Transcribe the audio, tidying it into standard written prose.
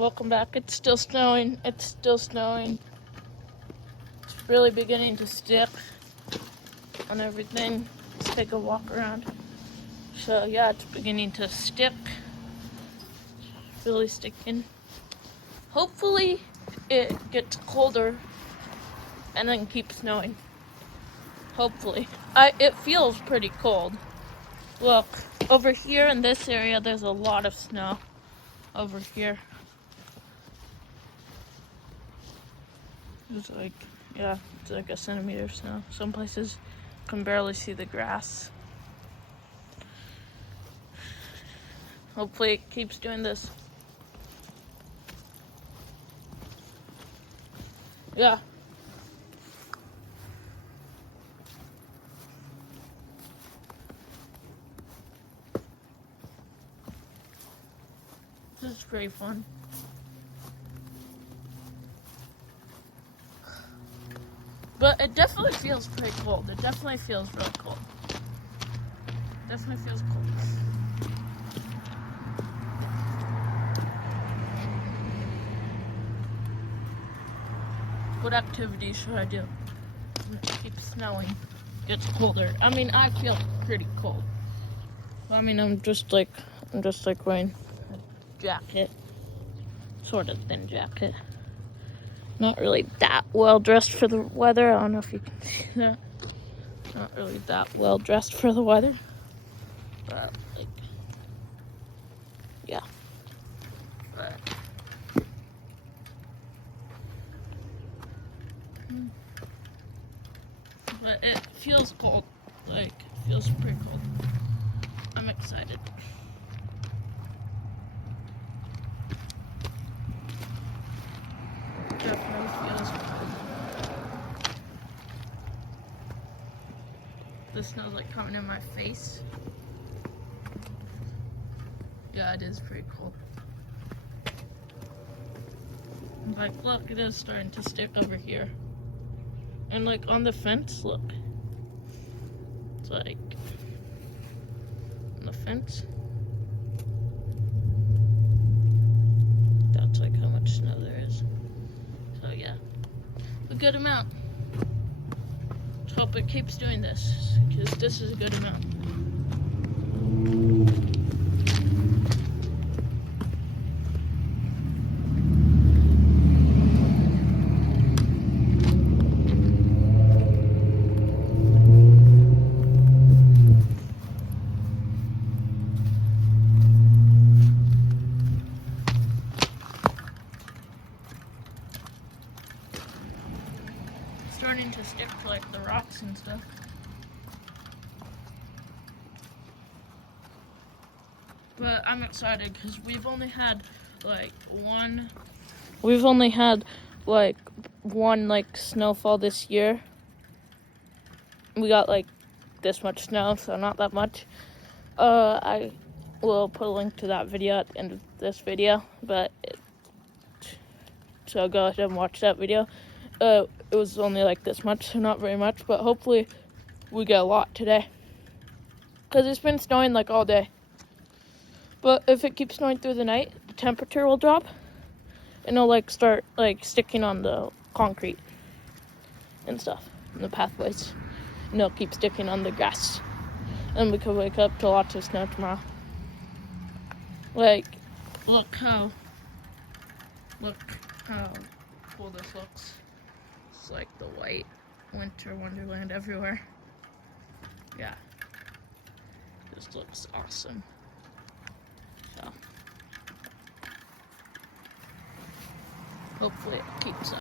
Welcome back. It's still snowing. It's still snowing. It's really beginning to stick on everything. Let's take a walk around. So yeah, it's beginning to stick. It's really sticking. Hopefully it gets colder and then keeps snowing. Hopefully. It feels pretty cold. Look, over here in this area, there's a lot of snow over here. It's like, yeah, it's like a centimeter of snow. Some places you can barely see the grass. Hopefully it keeps doing this. Yeah. This is pretty fun. But it definitely feels pretty cold. It definitely feels really cold. Definitely feels cold. What activities should I do? It keeps snowing. Gets colder. I mean, I feel pretty cold. I mean, I'm just like wearing a jacket. Sort of thin jacket. Not really that well dressed for the weather. I don't know if you can see that. Not really that well dressed for the weather. But, like, yeah. But it feels cold. Like, it feels pretty cold. I'm excited. Definitely feels cold. The snow's like coming in my face. Yeah, it is pretty cold. Like, look, it is starting to stick over here. And like on the fence, look. It's like on the fence. That's like how much snow there is. So yeah, a good amount. Let's hope it keeps doing this, because this is a good amount. Starting to stick to like the rocks and stuff. But I'm excited because we've only had one like snowfall this year. We got like this much snow, so not that much. I will put a link to that video at the end of this video, so go ahead and watch that video. It was only like this much, so not very much, but hopefully we get a lot today. Because it's been snowing like all day. But if it keeps snowing through the night, the temperature will drop, and it'll like start like sticking on the concrete and stuff, in the pathways. And it'll keep sticking on the grass. And we could wake up to lots of snow tomorrow. Like, look how cool this looks. It's like the white winter wonderland everywhere. Yeah. This looks awesome. So hopefully it keeps up.